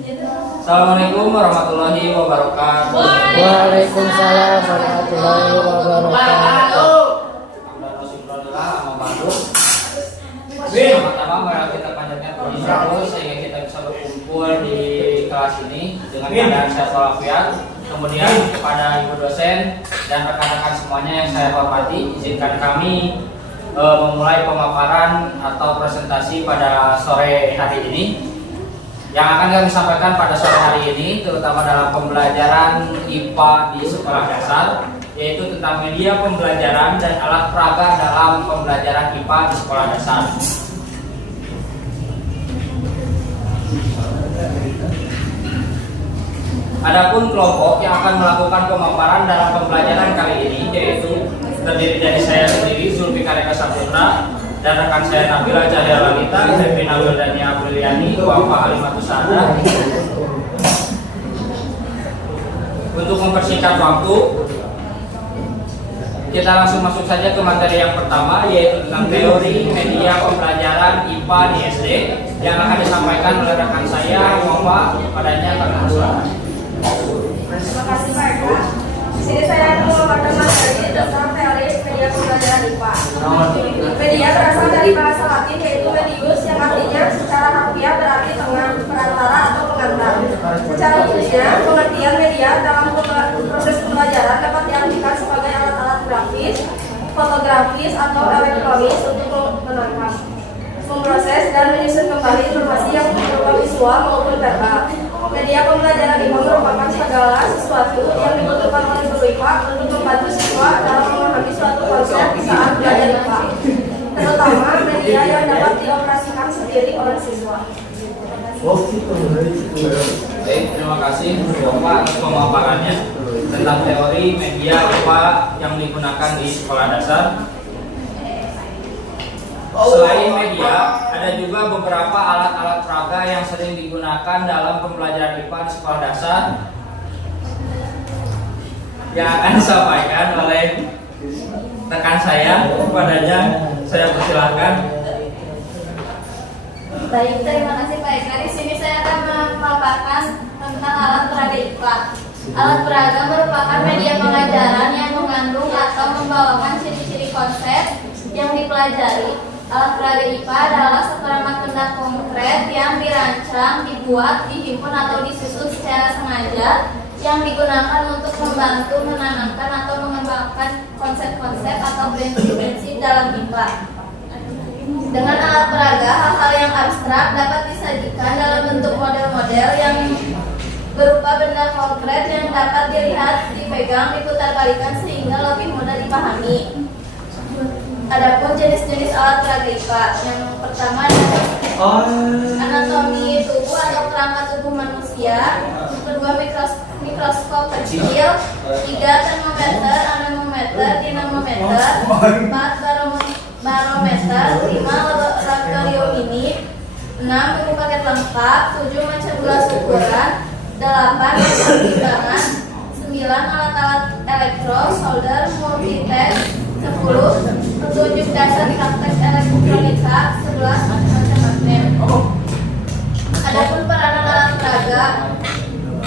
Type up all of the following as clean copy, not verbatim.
Assalamualaikum warahmatullahi wabarakatuh. Waalaikumsalam warahmatullahi wabarakatuh. Pertama-tama mari kita panjatkan puji syukur sehingga kita bisa berkumpul di kelas ini dengan keadaan sehat walafiat. Kemudian kepada ibu dosen dan rekan-rekan semuanya yang saya hormati, izinkan kami memulai pemaparan atau presentasi pada sore hari ini. Yang akan kami sampaikan pada sore hari ini terutama dalam pembelajaran IPA di sekolah dasar, yaitu tentang media pembelajaran dan alat peraga dalam pembelajaran IPA di sekolah dasar. Adapun kelompok yang akan melakukan pemaparan dalam pembelajaran kali ini yaitu terdiri dari saya sendiri, Zulfikar Eka Saputra, dan rekan saya Nabila Cahya Lalita, Devina Wildania Apriliani, Wafa Alimatus Sada. Untuk mempersingkat waktu, kita langsung masuk saja ke materi yang pertama, yaitu tentang teori media pembelajaran IPA di SD yang akan disampaikan oleh rekan saya Wafa. Padanya kami persilakan. Terima kasih Pak Eka. Di sini saya akan memaparkan materi tentang teori media pembelajaran IPA. Media berasal dari bahasa Latin yaitu medius yang artinya secara harfiah berarti tengah, perantara atau pengantar. Secara khususnya, pengertian media dalam proses pembelajaran dapat diartikan sebagai alat-alat grafis, fotografis atau elektronis untuk menangkap, memproses dan menyusun kembali informasi yang berupa visual maupun verbal. Media pembelajaran IPA merupakan segala sesuatu yang dibutuhkan oleh guru IPA untuk membantu siswa dalam memahami suatu konsep saat belajar IPA, terutama media yang dapat dioperasikan sendiri oleh siswa. Baik, terima kasih Bapak atas pemaparannya tentang teori media IPA yang digunakan di sekolah dasar. Selain media, ada juga beberapa alat-alat peraga yang sering digunakan dalam pembelajaran IPA di sekolah dasar yang akan disampaikan oleh rekan saya. Padanya saya persilahkan. Baik, terima kasih Pak Eka. Di sini saya akan memaparkan tentang alat peraga IPA. Alat peraga merupakan media pengajaran yang mengandung atau membawakan ciri-ciri konsep yang dipelajari. Alat peraga IPA adalah seperangkat benda konkret yang dirancang, dibuat, dihimpun atau disusun secara sengaja yang digunakan untuk membantu menanamkan atau mengembangkan konsep-konsep atau prinsip-prinsip dalam IPA. Dengan alat peraga, hal-hal yang abstrak dapat disajikan dalam bentuk model-model yang berupa benda konkret yang dapat dilihat, dipegang, diputar-balikan sehingga lebih mudah dipahami. Adapun jenis-jenis alat peraga IPA, yang pertama adalah anatomi tubuh atau kerangka tubuh manusia, kedua mikroskop kecil, 3 termometer, anemometer, dinamometer, 4 barometer, 5 laboratorium ini, 6 buku paket lengkap, 7 macam gelas ukuran, 8 alat timbangan, 9 alat-alat elektro, solder, multitest, 10 petunjuk dasar praktek elektronika, 11 macam-macam. Adapun peranan alat peraga,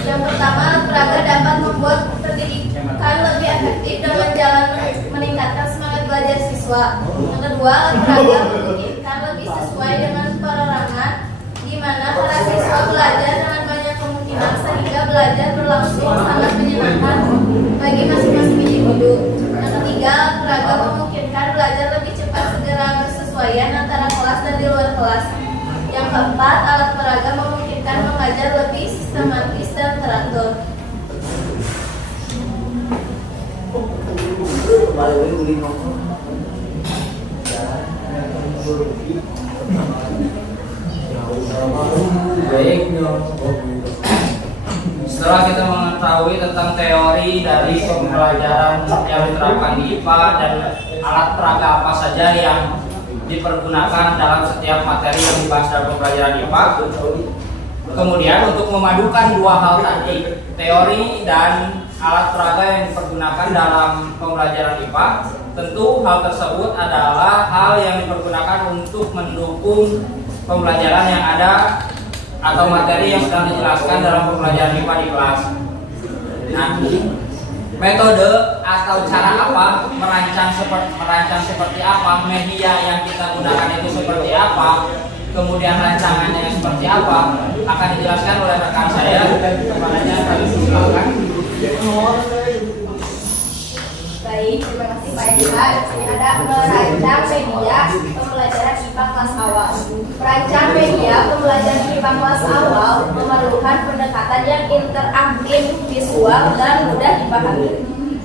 yang pertama, alat peraga dapat membuat pendidikan lebih efektif dan meningkatkan semangat belajar siswa. Yang kedua, alat peraga memungkinkan lebih sesuai dengan perorangan, di mana para siswa belajar dengan banyak kemungkinan sehingga belajar berlangsung sangat menyenangkan bagi masing-masing individu. Yang ketiga, alat peraga memungkinkan belajar lebih cepat segera bersesuaian antara kelas dan di luar kelas. Yang keempat, alat peraga memungkinkan mengajar lebih sistematis dan teratur. Baik, setelah kita mengetahui tentang teori dari pembelajaran yang diterapkan di IPA dan alat peraga apa saja yang dipergunakan dalam setiap materi yang dibahas dalam pembelajaran IPA, kemudian untuk memadukan dua hal tadi, teori dan alat peraga yang dipergunakan dalam pembelajaran IPA, tentu hal tersebut adalah hal yang dipergunakan untuk mendukung pembelajaran yang ada atau materi yang sedang dijelaskan dalam pembelajaran IPA di kelas. Nah, metode atau cara apa merancang seperti apa, media yang kita gunakan itu seperti apa, kemudian rancangannya seperti apa akan dijelaskan oleh rekan saya. Kepadanya kami silakan. Baik, terima kasih Pak Eka. Ada merancang media pembelajaran IPA kelas awal. Merancang media pembelajaran IPA kelas awal memerlukan pendekatan yang interaktif, visual, dan mudah dipahami.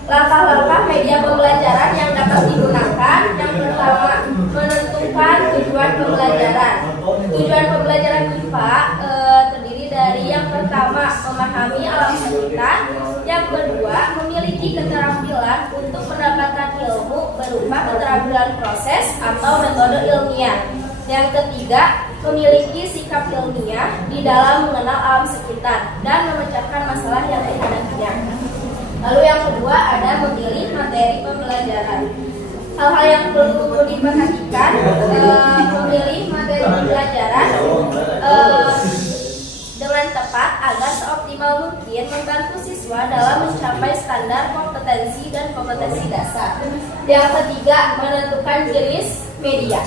Langkah-langkah media pembelajaran yang dapat digunakan. Yang pertama, menentukan tujuan pembelajaran. Tujuan pembelajaran IPA terdiri dari yang pertama, memahami alam sekitar. Yang kedua, memiliki keterampilan untuk mendapatkan ilmu berupa keterampilan proses atau metode ilmiah. Yang ketiga, memiliki sikap ilmiah di dalam mengenal alam sekitar dan memecahkan masalah yang dihadapinya. Lalu yang kedua ada memilih materi pembelajaran. Hal-hal yang perlu diperhatikan, memilih materi pembelajaran dengan tepat agar seoptimal mungkin membantu siswa dalam mencapai standar kompetensi dan kompetensi dasar. Yang ketiga, menentukan jenis media.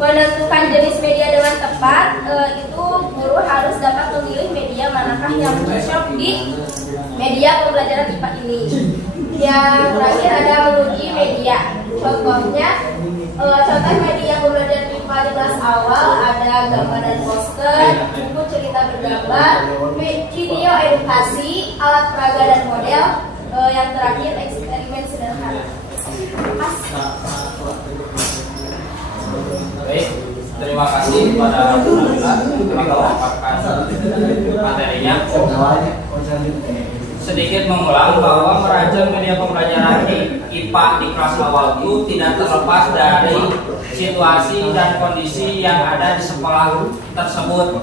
Menentukan jenis media dengan tepat, itu guru harus dapat memilih media manakah yang cocok di media pembelajaran IPA ini. Yang terakhir ada menguji media. Contohnya, contoh media pembelajaran IPA di kelas awal ada gambar dan poster, buku cerita bergambar, video edukasi, alat peraga dan model. Yang terakhir eksperimen sederhana. Baik, terima kasih kepada penampilan. Kami mendapatkan materinya. Sedikit mengulang bahwa merancang media pembelajaran di IPA di kelas awal itu tidak terlepas dari situasi dan kondisi yang ada di sekolah tersebut.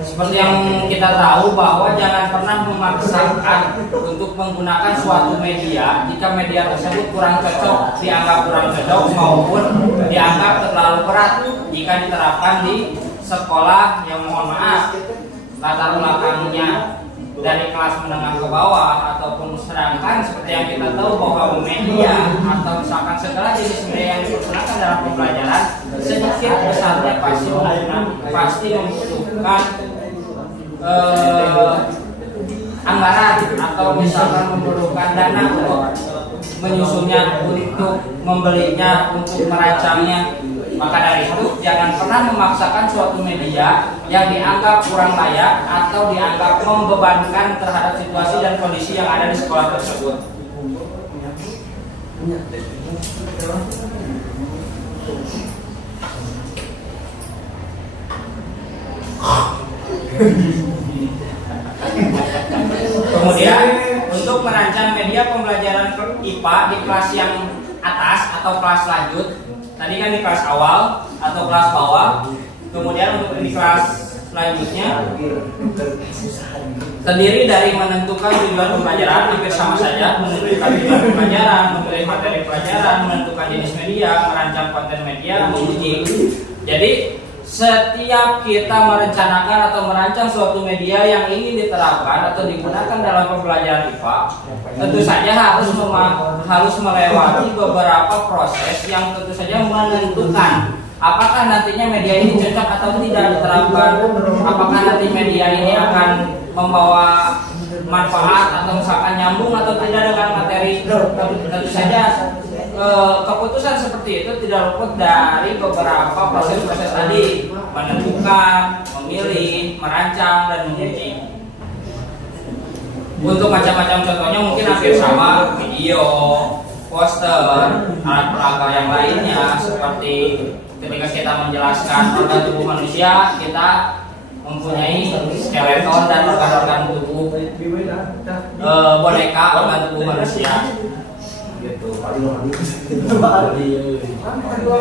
Seperti yang kita tahu bahwa jangan pernah memaksakan untuk menggunakan suatu media jika media tersebut kurang cocok, dianggap kurang cocok maupun dianggap terlalu berat jika diterapkan di sekolah yang mohon maaf latar belakangnya dari kelas menengah ke bawah, ataupun sedangkan seperti yang kita tahu bahwa media atau misalkan segala jenis media yang digunakan dalam pembelajaran sedikit besarnya pasti membutuhkan anggaran atau misalkan membutuhkan dana untuk menyusunnya, untuk membelinya, untuk merancangnya. Maka dari itu jangan pernah memaksakan suatu media yang dianggap kurang layak atau dianggap membebankan terhadap situasi dan kondisi yang ada di sekolah tersebut. Kemudian untuk merancang media pembelajaran IPA di kelas yang atas atau kelas lanjut, tadi kan di kelas awal atau kelas bawah, kemudian untuk di kelas selanjutnya terdiri dari menentukan tujuan pembelajaran, hampir sama saja, menentukan tujuan pembelajaran, memilih materi pelajaran, menentukan jenis media, merancang konten media, menguji. Jadi setiap kita merencanakan atau merancang suatu media yang ingin diterapkan atau digunakan dalam pembelajaran IPA, tentu saja harus melewati beberapa proses yang tentu saja menentukan apakah nantinya media ini cocok atau tidak diterapkan, apakah nanti media ini akan membawa manfaat atau misalkan nyambung atau tidak dengan materi. Tentu saja keputusan seperti itu tidak luput dari beberapa proses-proses tadi, menentukan, memilih, merancang, dan menguji. Untuk macam-macam contohnya mungkin hampir sama, video, poster, alat peraga yang lainnya, seperti ketika kita menjelaskan organ tubuh manusia, kita mempunyai skeleton dan organ-organ tubuh boneka organ tubuh manusia. Gitu.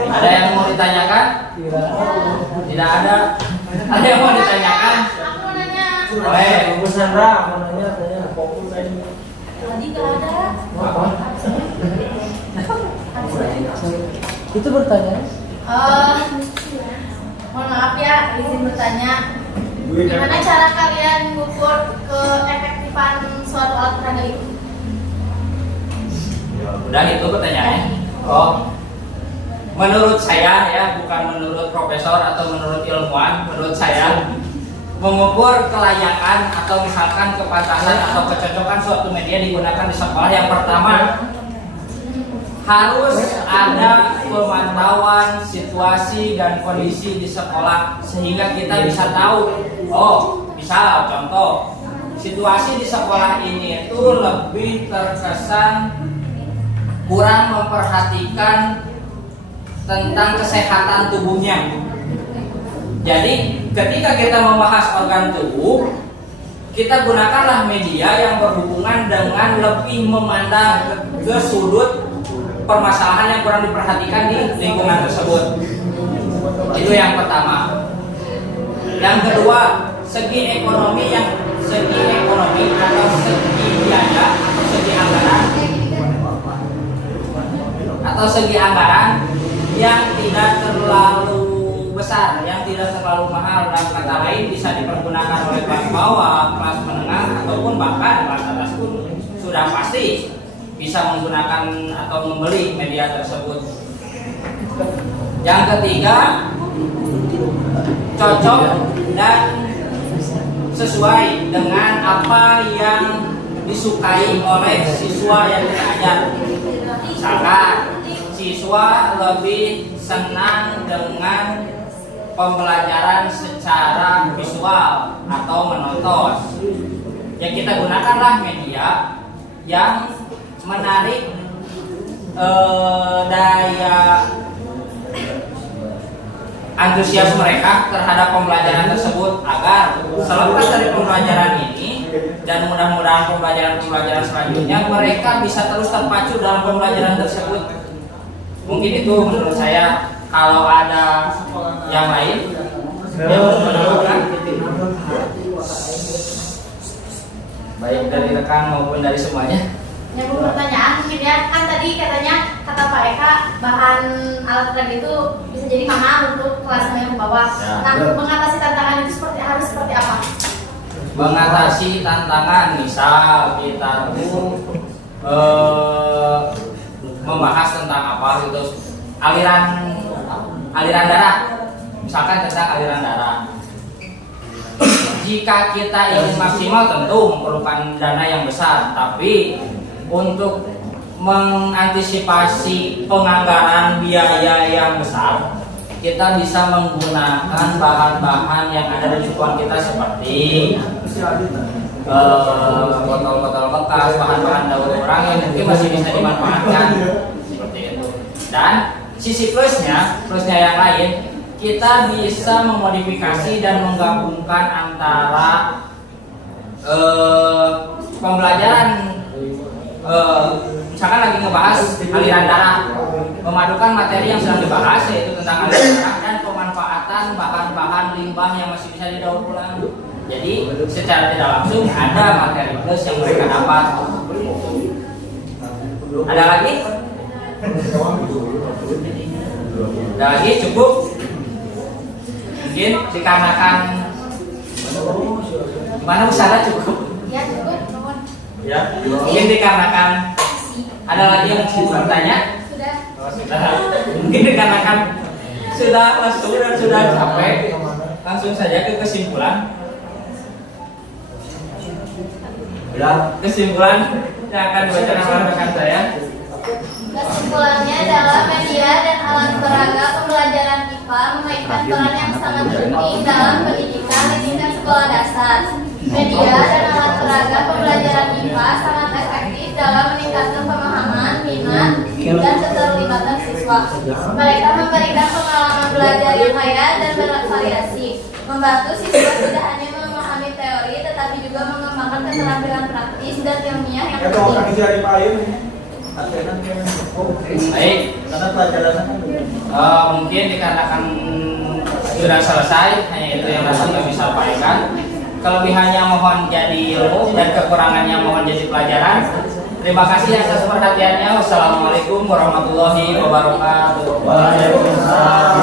Ada yang mau ditanyakan? Tidak ada. Ada yang mau ditanyakan? Aku mau nanya. Boleh. Bu Sandra mau nanya fokus aja. Tadi nggak ada. Apa? Itu bertanya. Mohon maaf ya, izin bertanya. Gimana cara kalian mengukur keefektifan suatu alat peraga itu? Udah itu pertanyaannya. Oh, menurut saya ya, bukan menurut profesor atau menurut ilmuwan, menurut saya mengukur kelayakan atau misalkan kepantasan atau kecocokan suatu media digunakan di sekolah, yang pertama harus ada pemantauan situasi dan kondisi di sekolah sehingga kita bisa tahu. Oh, misal contoh situasi di sekolah ini itu lebih terkesan kurang memperhatikan tentang kesehatan tubuhnya. Jadi ketika kita membahas organ tubuh, kita gunakanlah media yang berhubungan dengan lebih memandang ke sudut permasalahan yang kurang diperhatikan di lingkungan tersebut. Itu yang pertama. Yang kedua, segi ekonomi atau segi biaya atau segi anggaran yang tidak terlalu besar, yang tidak terlalu mahal, dan kata lain bisa dipergunakan oleh kelas bawah, kelas menengah, ataupun bahkan kelas atas pun sudah pasti bisa menggunakan atau membeli media tersebut. Yang ketiga, cocok dan sesuai dengan apa yang disukai oleh siswa yang kita ajar. Misalkan siswa lebih senang dengan pembelajaran secara visual atau menonton, ya kita gunakanlah media yang menarik daya antusias mereka terhadap pembelajaran tersebut, agar selepas dari pembelajaran ini dan mudah-mudahan pembelajaran selanjutnya mereka bisa terus terpacu dalam pembelajaran tersebut. Mungkin itu menurut saya. Kalau ada yang lain yang menambahkan, baik dari rekan maupun dari semuanya. Yang pertanyaan mungkin ya, kan tadi katanya kata Pak Eka bahan alat peraga itu bisa jadi mahal untuk kelas yang bawah. Ya. Nah, mengatasi tantangan itu harus seperti apa? Mengatasi tantangan, misal kita tuh membahas tentang apa itu, aliran darah, misalkan tentang aliran darah. Jika kita ingin maksimal tentu memerlukan dana yang besar, tapi untuk mengantisipasi penganggaran biaya yang besar, kita bisa menggunakan bahan-bahan yang ada di lingkungan kita seperti botol-botol bekas, bahan-bahan daur ulang yang mungkin masih bisa dimanfaatkan seperti itu. Dan sisi plusnya yang lain, kita bisa memodifikasi dan menggabungkan antara pembelajaran, misalkan lagi ngebahas aliran darah, memadukan materi yang sedang dibahas yaitu tentang aliran darah dan pemanfaatan bahan-bahan limbah yang masih bisa didaur ulang. Jadi secara tidak langsung ada materi plus yang mereka dapat. Ada lagi? Ada lagi? Cukup? Mungkin dikarenakan gimana besarnya cukup? Ya cukup. Ya, mungkin dikarenakan ada lagi yang mau bertanya? Sudah. Sudah. Mungkin dikarenakan sudah lesu dan sudah capek, langsung saja ke kesimpulan. Kesimpulan yang akan dibacakan oleh rekan saya. Kesimpulannya adalah media dan alat peraga pembelajaran IPA memainkan peran yang sangat penting dalam pendidikan di tingkat sekolah dasar. Media dan alat peraga pembelajaran IPA sangat efektif dalam meningkatkan pemahaman, minat, dan keterlibatan siswa. Mereka memberikan pengalaman belajar yang kaya dan bervariasi, membantu siswa tidak hanya memahami teori tetapi juga mengembangkan keterampilan praktis dan ilmiah yang penting. Baik, mungkin dikarenakan sudah selesai, hanya itu yang dapat kami sampaikan. Kelebihannya mohon jadi ilmu dan kekurangannya mohon jadi pelajaran. Terima kasih atas perhatiannya. Wassalamualaikum warahmatullahi wabarakatuh. Waalaikumsalam.